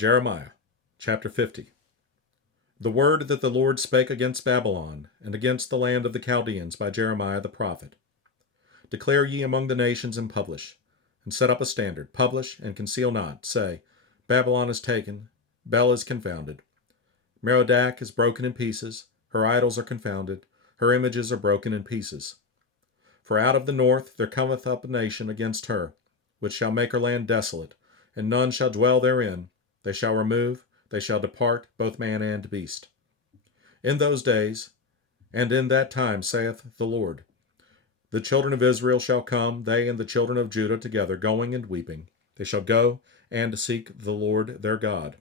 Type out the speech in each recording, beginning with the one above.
Jeremiah chapter 50. The word that the Lord spake against Babylon, and against the land of the Chaldeans by Jeremiah the prophet. Declare ye among the nations, and publish, and set up a standard. Publish, and conceal not. Say, Babylon is taken, Bel is confounded. Merodach is broken in pieces, her idols are confounded, her images are broken in pieces. For out of the north there cometh up a nation against her, which shall make her land desolate, and none shall dwell therein. They shall remove, they shall depart, both man and beast. In those days, and in that time, saith the Lord, the children of Israel shall come, they and the children of Judah together, going and weeping. They shall go and seek the Lord their God.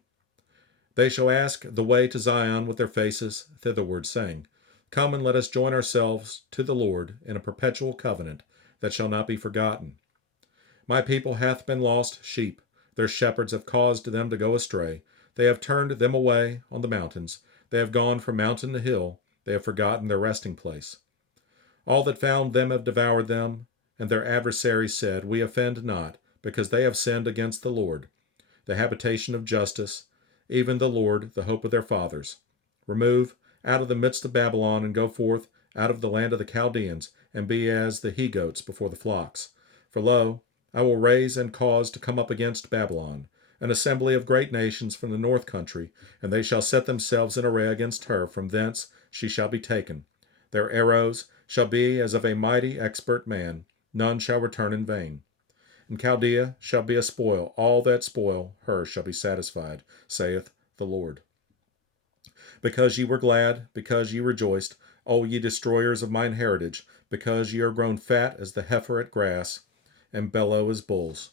They shall ask the way to Zion with their faces thitherward, saying, Come and let us join ourselves to the Lord in a perpetual covenant that shall not be forgotten. My people hath been lost sheep. Their shepherds have caused them to go astray. They have turned them away on the mountains. They have gone from mountain to hill. They have forgotten their resting place. All that found them have devoured them, and their adversaries said, We offend not, because they have sinned against the Lord, the habitation of justice, even the Lord, the hope of their fathers. Remove out of the midst of Babylon, and go forth out of the land of the Chaldeans, and be as the he-goats before the flocks. For lo, I will raise and cause to come up against Babylon an assembly of great nations from the north country, and they shall set themselves in array against her. From thence she shall be taken. Their arrows shall be as of a mighty expert man. None shall return in vain. And Chaldea shall be a spoil. All that spoil her shall be satisfied, saith the Lord. Because ye were glad, because ye rejoiced, O ye destroyers of mine heritage, because ye are grown fat as the heifer at grass, and bellow as bulls.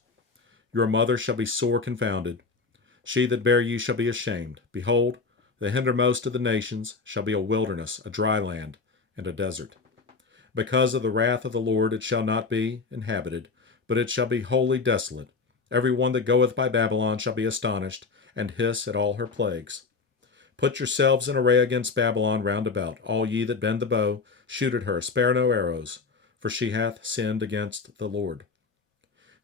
Your mother shall be sore confounded. She that bare you shall be ashamed. Behold, the hindermost of the nations shall be a wilderness, a dry land, and a desert. Because of the wrath of the Lord it shall not be inhabited, but it shall be wholly desolate. Every one that goeth by Babylon shall be astonished, and hiss at all her plagues. Put yourselves in array against Babylon round about. All ye that bend the bow, shoot at her, spare no arrows, for she hath sinned against the Lord.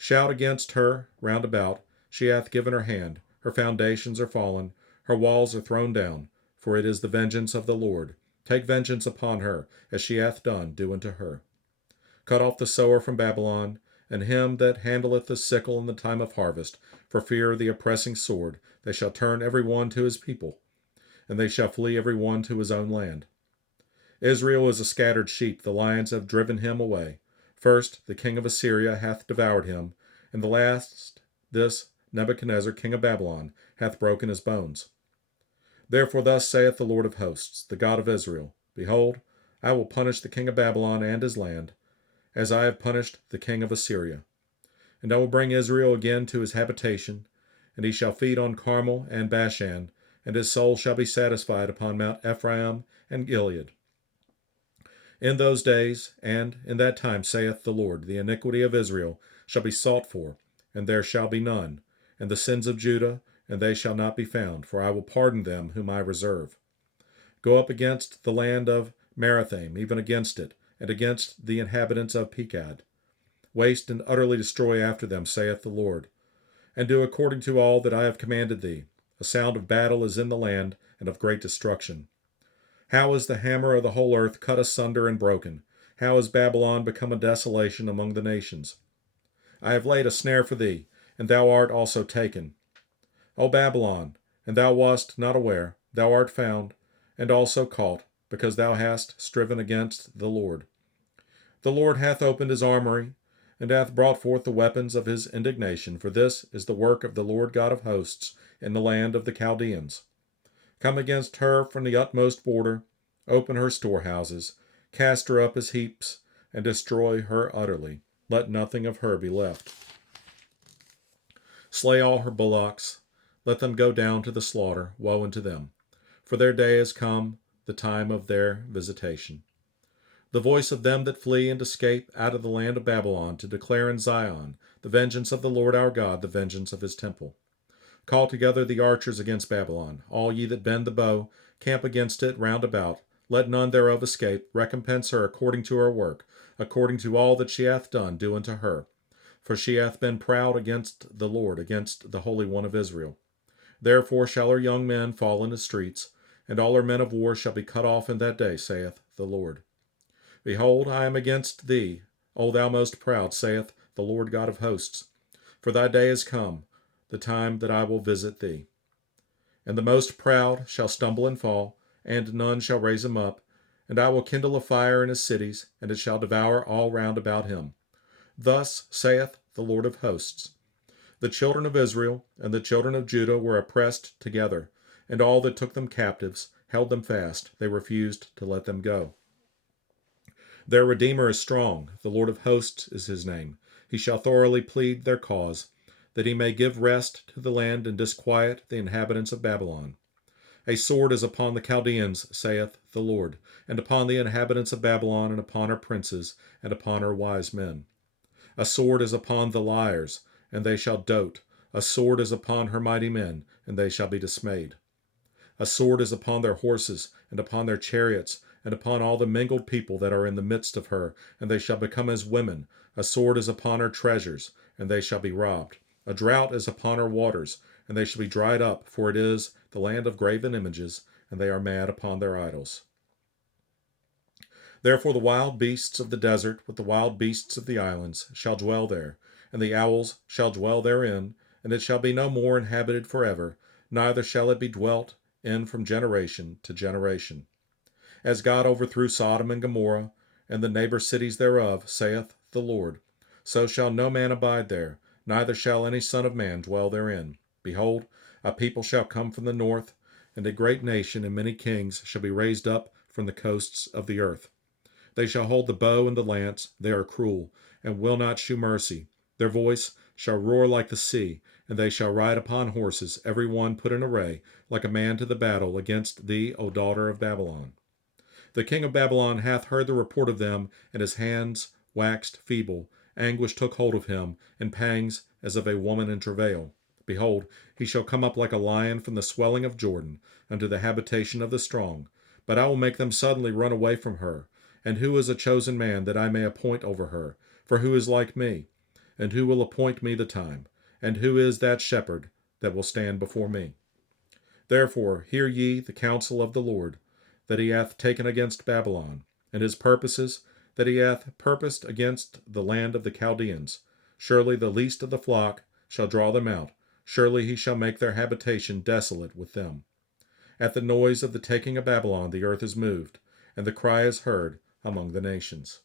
Shout against her round about, she hath given her hand, her foundations are fallen, her walls are thrown down, for it is the vengeance of the Lord. Take vengeance upon her, as she hath done, do unto her. Cut off the sower from Babylon, and him that handleth the sickle in the time of harvest, for fear of the oppressing sword. They shall turn every one to his people, and they shall flee every one to his own land. Israel is a scattered sheep, the lions have driven him away. First, the king of Assyria hath devoured him, and the last, this Nebuchadnezzar, king of Babylon, hath broken his bones. Therefore thus saith the Lord of hosts, the God of Israel, Behold, I will punish the king of Babylon and his land, as I have punished the king of Assyria. And I will bring Israel again to his habitation, and he shall feed on Carmel and Bashan, and his soul shall be satisfied upon Mount Ephraim and Gilead. In those days, and in that time, saith the Lord, the iniquity of Israel shall be sought for, and there shall be none, and the sins of Judah, and they shall not be found, for I will pardon them whom I reserve. Go up against the land of Merathaim, even against it, and against the inhabitants of Pekad. Waste and utterly destroy after them, saith the Lord, and do according to all that I have commanded thee. A sound of battle is in the land, and of great destruction. How is the hammer of the whole earth cut asunder and broken? How is Babylon become a desolation among the nations? I have laid a snare for thee, and thou art also taken. O Babylon, and thou wast not aware, thou art found, and also caught, because thou hast striven against the Lord. The Lord hath opened his armory, and hath brought forth the weapons of his indignation, for this is the work of the Lord God of hosts in the land of the Chaldeans. Come against her from the utmost border, open her storehouses, cast her up as heaps, and destroy her utterly. Let nothing of her be left. Slay all her bullocks, let them go down to the slaughter. Woe unto them, for their day is come, the time of their visitation. The voice of them that flee and escape out of the land of Babylon, to declare in Zion the vengeance of the Lord our God, the vengeance of his temple. Call together the archers against Babylon. All ye that bend the bow, camp against it round about. Let none thereof escape. Recompense her according to her work, according to all that she hath done, do unto her. For she hath been proud against the Lord, against the Holy One of Israel. Therefore shall her young men fall in the streets, and all her men of war shall be cut off in that day, saith the Lord. Behold, I am against thee, O thou most proud, saith the Lord God of hosts. For thy day is come, the time that I will visit thee. And the most proud shall stumble and fall, and none shall raise him up. And I will kindle a fire in his cities, and it shall devour all round about him. Thus saith the Lord of hosts. The children of Israel and the children of Judah were oppressed together, and all that took them captives held them fast. They refused to let them go. Their Redeemer is strong. The Lord of hosts is his name. He shall thoroughly plead their cause, that he may give rest to the land and disquiet the inhabitants of Babylon. A sword is upon the Chaldeans, saith the Lord, and upon the inhabitants of Babylon, and upon her princes, and upon her wise men. A sword is upon the liars, and they shall dote. A sword is upon her mighty men, and they shall be dismayed. A sword is upon their horses, and upon their chariots, and upon all the mingled people that are in the midst of her, and they shall become as women. A sword is upon her treasures, and they shall be robbed. A drought is upon her waters, and they shall be dried up, for it is the land of graven images, and they are mad upon their idols. Therefore the wild beasts of the desert with the wild beasts of the islands shall dwell there, and the owls shall dwell therein, and it shall be no more inhabited forever, neither shall it be dwelt in from generation to generation. As God overthrew Sodom and Gomorrah, and the neighbor cities thereof, saith the Lord, so shall no man abide there, neither shall any son of man dwell therein. Behold, a people shall come from the north, and a great nation and many kings shall be raised up from the coasts of the earth. They shall hold the bow and the lance, they are cruel, and will not shew mercy. Their voice shall roar like the sea, and they shall ride upon horses, every one put in array, like a man to the battle, against thee, O daughter of Babylon. The king of Babylon hath heard the report of them, and his hands waxed feeble. Anguish took hold of him, and pangs as of a woman in travail. Behold, he shall come up like a lion from the swelling of Jordan, unto the habitation of the strong. But I will make them suddenly run away from her. And who is a chosen man that I may appoint over her? For who is like me? And who will appoint me the time? And who is that shepherd that will stand before me? Therefore hear ye the counsel of the Lord, that he hath taken against Babylon, and his purposes that he hath purposed against the land of the Chaldeans. Surely the least of the flock shall draw them out. Surely he shall make their habitation desolate with them. At the noise of the taking of Babylon the earth is moved, and the cry is heard among the nations.